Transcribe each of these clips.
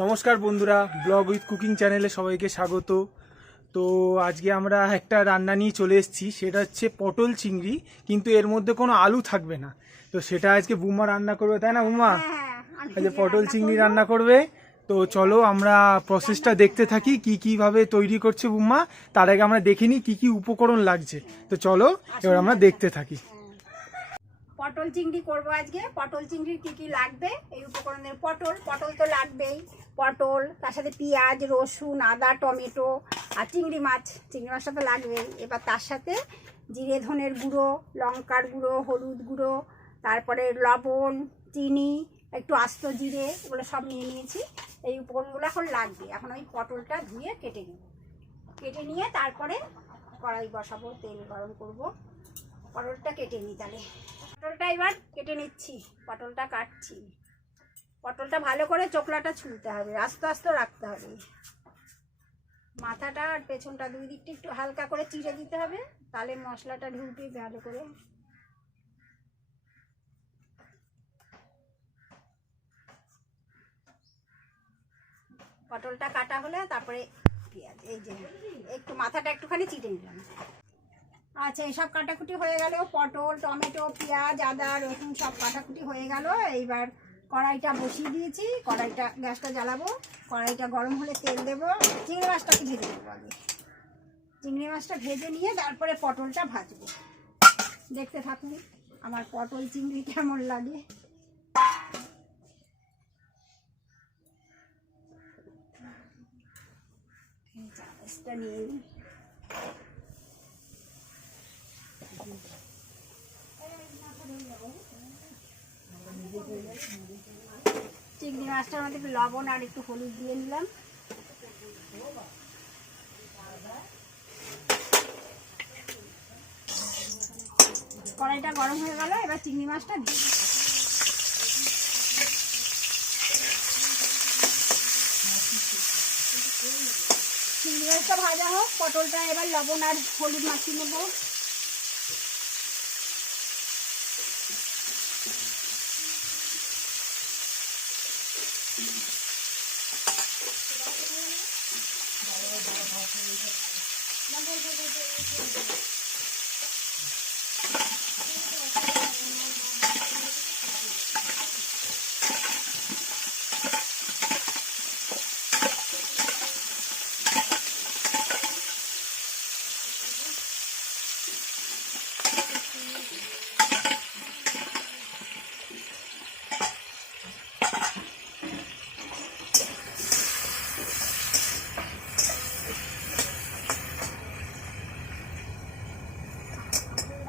নমস্কার বন্ধুরা, blog with cooking চ্যানেলে সবাইকে স্বাগত। তো আজকে আমরা একটা রান্না নিয়ে চলে এসেছি, সেটা হচ্ছে পটল চিংড়ি, কিন্তু এর মধ্যে কোনো আলু থাকবে না। তো সেটা আজকে বুমা রান্না করবে, তাই না বুমা? আজকে পটল চিংড়ি রান্না করবে। তো চলো আমরা প্রসেসটা দেখতে থাকি, কিভাবে তৈরি করছে বুমা। তার আগে আমরা দেখে নিই কী কী উপকরণ লাগছে। তো চলো এবার আমরা দেখতে থাকি। পটল চিংড়ি করবো আজকে। পটল চিংড়ির কি কি লাগবে এই উপকরণের, পটল তো লাগবেই। পটল, তার সাথে পেঁয়াজ, রসুন, আদা, টমেটো আর চিংড়ি মাছটা তো লাগবেই। এবার তার সাথে জিরে ধনের গুঁড়ো, লঙ্কার গুঁড়ো, হলুদ গুঁড়ো, তারপরে লবণ, চিনি, একটু আস্ত জিরে, এগুলো সব নিয়ে নিয়েছি। এই উপকরণগুলো এখন লাগবে। এখন ওই পটলটা ধুয়ে কেটে নেব, কেটে নিয়ে তারপরে কড়াই বসাবো, তেল গরম করব। পটলটা কেটে নিই তাহলে। পটলটা এবার কেটে নিচ্ছি, পটলটা কাটছি। পটলটা ভালো করে চোকলাটা ছুলতে হবে, আস্তে আস্তে রাখতে হবে। মাথাটা আর পেছনটা দুই দিকটা একটু হালকা করে চিড়ে দিতে হবে, তাহলে মশলাটা ঢুকবে ভালো করে। পটলটা কাটা হলে তারপরে পেঁয়াজ, এই যে একটু মাথাটা একটুখানি চিড়ে নিলাম। আচ্ছা, এইসব কাটাকুটি হয়ে গেল, পটল, টমেটো, পেঁয়াজ, আদা, রসুন সব কাটাকুটি হয়ে গেল। এইবার কড়াইটা বসিয়ে দিয়েছি, গ্যাসটা জ্বালাবো। কড়াইটা গরম হলে তেল দেবো। চিংড়ি মাছটাকে ভেজে দেবো আগে। চিংড়ি মাছটা ভেজে নিয়ে তারপরে পটলটা ভাজবো। দেখতে থাকুন আমার পটল চিংড়ি কেমন লাগে। চামচটা নিয়ে নিই। চিংড়ি মাছটার মধ্যে একটু লবণ আর একটু হলুদ দিয়ে নিলাম। কড়াইটা গরম হয়ে গেল, এবার চিংড়ি মাছটা দিয়ে দিই। চিংড়ি মাছটা ভাজা হোক, পটলটা এবার লবণ আর হলুদ মাখিয়ে নেবো।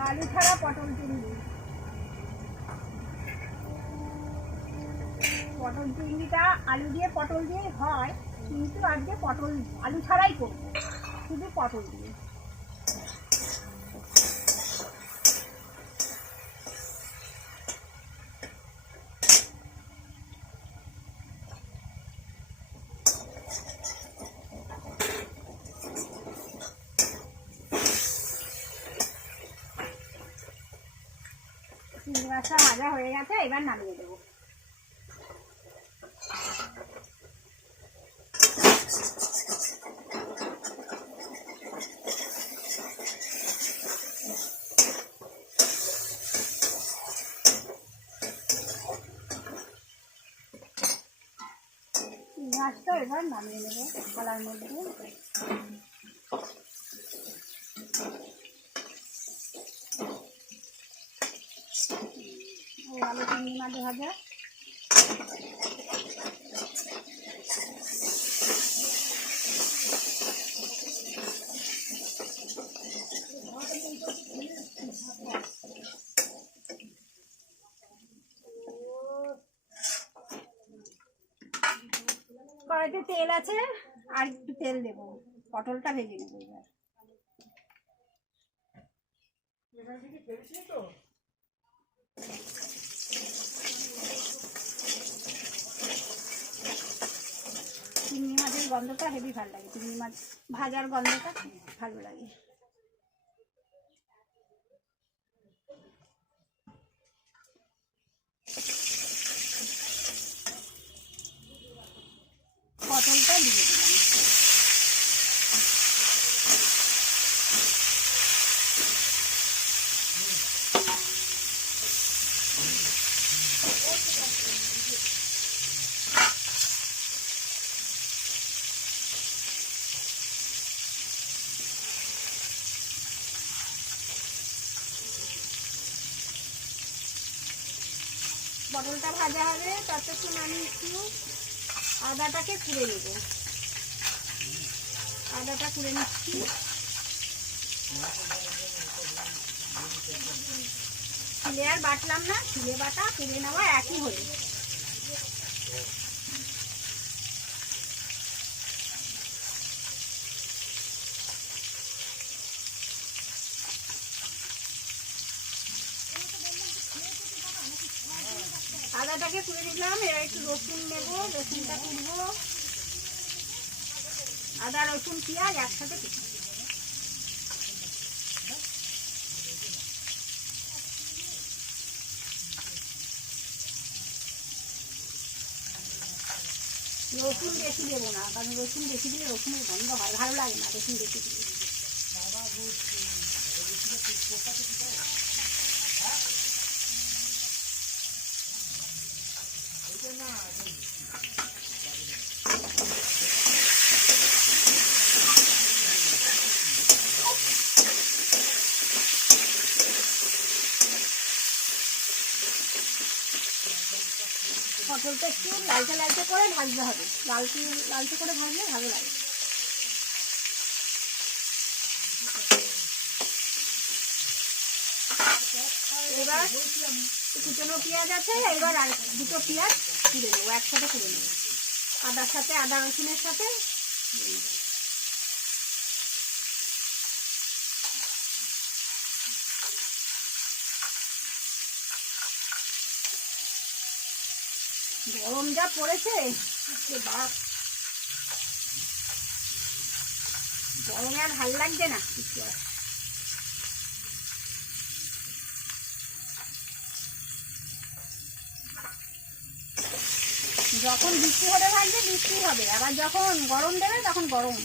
আলু ছাড়া পটল চিংড়ি। পটল চিংড়িটা আলু দিয়ে পটল দিয়ে হয়, কিন্তু আজকে আলু ছাড়াই করবো, শুধু পটল দিয়ে। চিংড়ি মাছটা ভাজা হয়ে গেছে, এবার নামিয়ে দেবো। মাছটা এবার নামিয়ে নেবো কলার মধ্যে। আলু চিংড়ি মাছ ভাজা। কড়াইতে তেল আছে, আর একটু তেল দেবো, পটলটা ভেজে নেবো এবার। চিংড়ি মাছের গন্ধটা হেভি ভালো লাগে, চিংড়ি মাছ ভাজার গন্ধটা ভালো লাগে। দিয়ে দিলাম। পটলটা ভাজা হবে ততক্ষণ আমি একটু আদাটাকে কুড়ে নেব। আদাটা কুড়ে নিচ্ছি। শিলে আর বাটলাম না, শিলে বাটা কুড়ে নেওয়া একই হলো। আদাটাকে তুলে নিলাম। এবার একটু রসুন নেব, রসুনটা তুলব। আদা রসুন পেঁয়াজ একসাথে কুচি। রসুন বেশি দেবো না, কারণ রসুন বেশি দিলে রসুনের গন্ধ হয়, ভালো লাগে না রসুন বেশি দিলে। পটলটা একটু লালচে লালচে করে ভাজতে হবে, লালচে করে ভাজলে ভালো লাগে। এবার কুচনো পেঁয়াজ আছে, এবার আর দুটো পেঁয়াজ তুলে নেবো, একসাথে তুলে নেবো। আদার সাথে, আদা রসুনের সাথে গরম যা পড়েছে, গরমে আর ভাল লাগছে না কিছু। যখন বৃষ্টি হতে থাকবে বৃষ্টি হবে, আবার যখন গরম দেবে তখন গরম।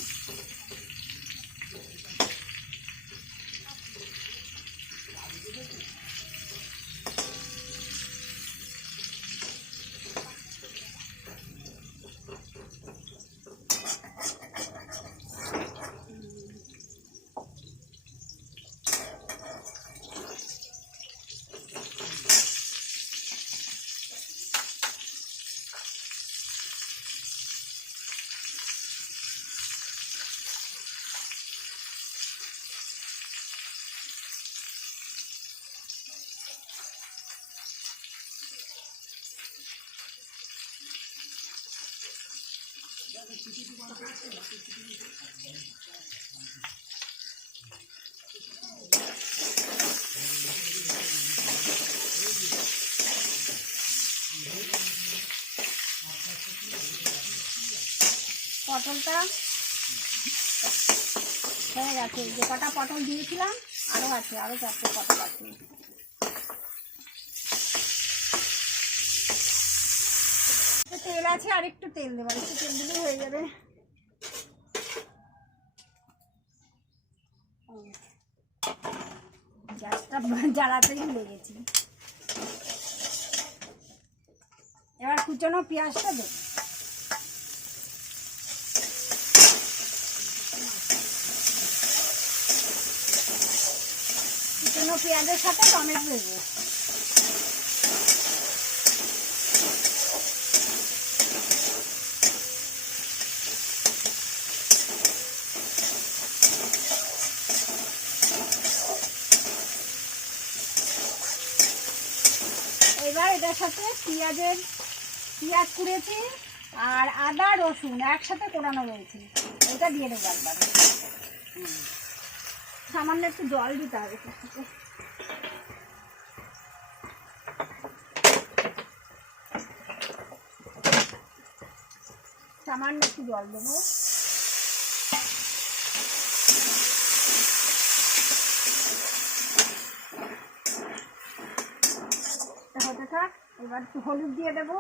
পটলটা হয়ে গেছে, যে কটা পটল দিয়েছিলাম আরও আছে, আরও 4টে পটল আছে। তেল আছে, আর একটু তেল দেবো, একটু তেল দিলেই হয়ে যাবে। গ্যাসটা জ্বালাতেই ভুলে গেছি। এবার কুচনো পেঁয়াজটা দেবো। কুচনো পেঁয়াজের সাথে টমেটো দেবো। এবার এটার সাথে পেঁয়াজ কুড়েছি আর আদা রসুন একসাথে কোড়ানো রয়েছে, এটা দিয়ে দেবো একবার। সামান্য একটু জল দিতে হবে, সামান্য একটু জল দেবো। হতে থাক। এবার একটু হলুদ দিয়ে দেবো।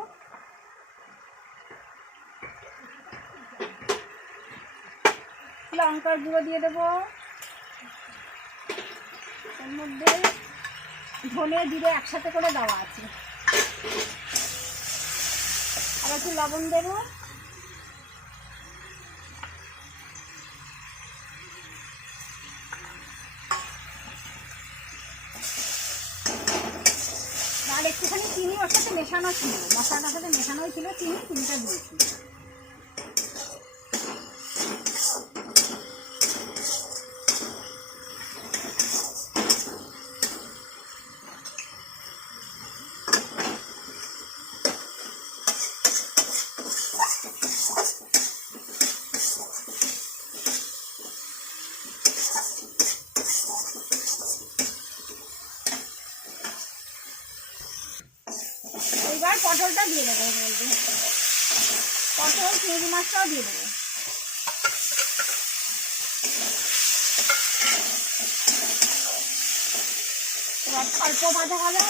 লঙ্কার গুঁড়ো দিয়ে দেবো, এর মধ্যে ধনে জিরে একসাথে করে দেওয়া আছে, আর একটু লবণ দেবো, আর একটুখানি চিনি ওর সাথে মেশানো ছিল, মশলাটার সাথে মেশানোই ছিল, চিনিটা দিয়েছি। এইবার পটলটা দিয়ে দেবো, এর মধ্যে পটল চিংড়ি মাছটাও দিয়ে দেবো। এবার অল্প ভাজা ভাজা হবে,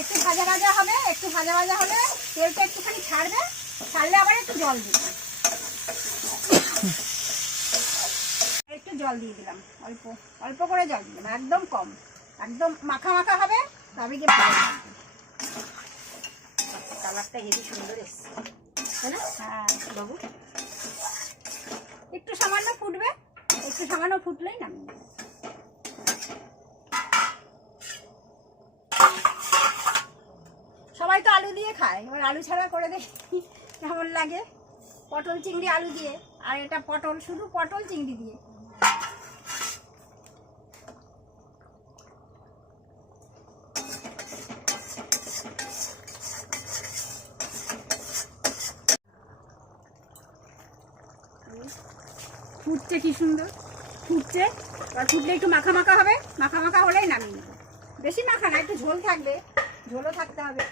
একটু ভাজা ভাজা হবে, একটু ভাজা ভাজা হলে তেলটা একটুখানি ছাড়বে, ছাড়লে আবার একটু জল দিবে, একটু জল দিয়ে দিলাম, অল্প অল্প করে জল দিলাম, একদম কম, একদম মাখা মাখা হবে, তবে গিয়ে ভালো লাগবে। কালারটা হেবি সুন্দর এসছে, তাই না? হ্যাঁ বাবু, একটু সামান্য ফুটবে, একটু সামান্য ফুটলেই নামিয়ে নেবে। সবাই তো আলু দিয়ে খায়, এবার আলু ছাড়া করে দেখি কেমন লাগে। পটল চিংড়ি আলু দিয়ে, আর এটা পটল, শুধু পটল চিংড়ি দিয়ে। ফুটছে কি সুন্দর ফুটছে, আর ফুটলে একটু মাখা মাখা হবে, মাখা মাখা হলেই নামিয়ে নেবে। বেশি মাখা না, একটু ঝোল থাকবে, ঝোলও থাকতে হবে।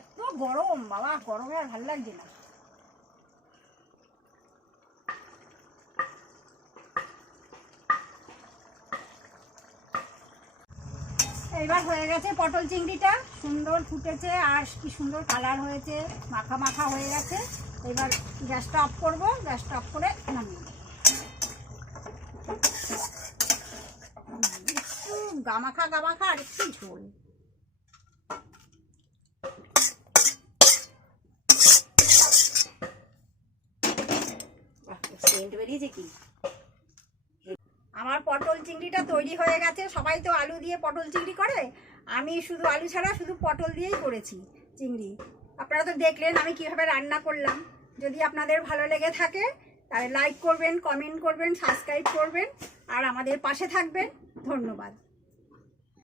এত গরম বাবা, গরমে আর ভালো লাগছে না। এবার হয়ে গেছে পটল চিংড়িটা, সুন্দর ফুটেছে, আর কি সুন্দর কালার হয়েছে, মাখা মাখা হয়ে গেছে। এবার গ্যাসটা অফ করবো, গ্যাসটা অফ করে নামিয়ে দেবো। একটু গামাখা গামাখা আর একটু ঝোল। আমার পটল চিংড়িটা তৈরি হয়ে গেছে। সবাই তো আলু দিয়ে পটল চিংড়ি করে, আমি শুধু আলু ছাড়া শুধু পটল দিয়েই করেছি চিংড়ি। আপনারা তো দেখলেন আমি কিভাবে রান্না করলাম। যদি আপনাদের ভালো লেগে থাকে তাহলে লাইক করবেন, কমেন্ট করবেন, সাবস্ক্রাইব করবেন, আর আমাদের পাশে থাকবেন। ধন্যবাদ।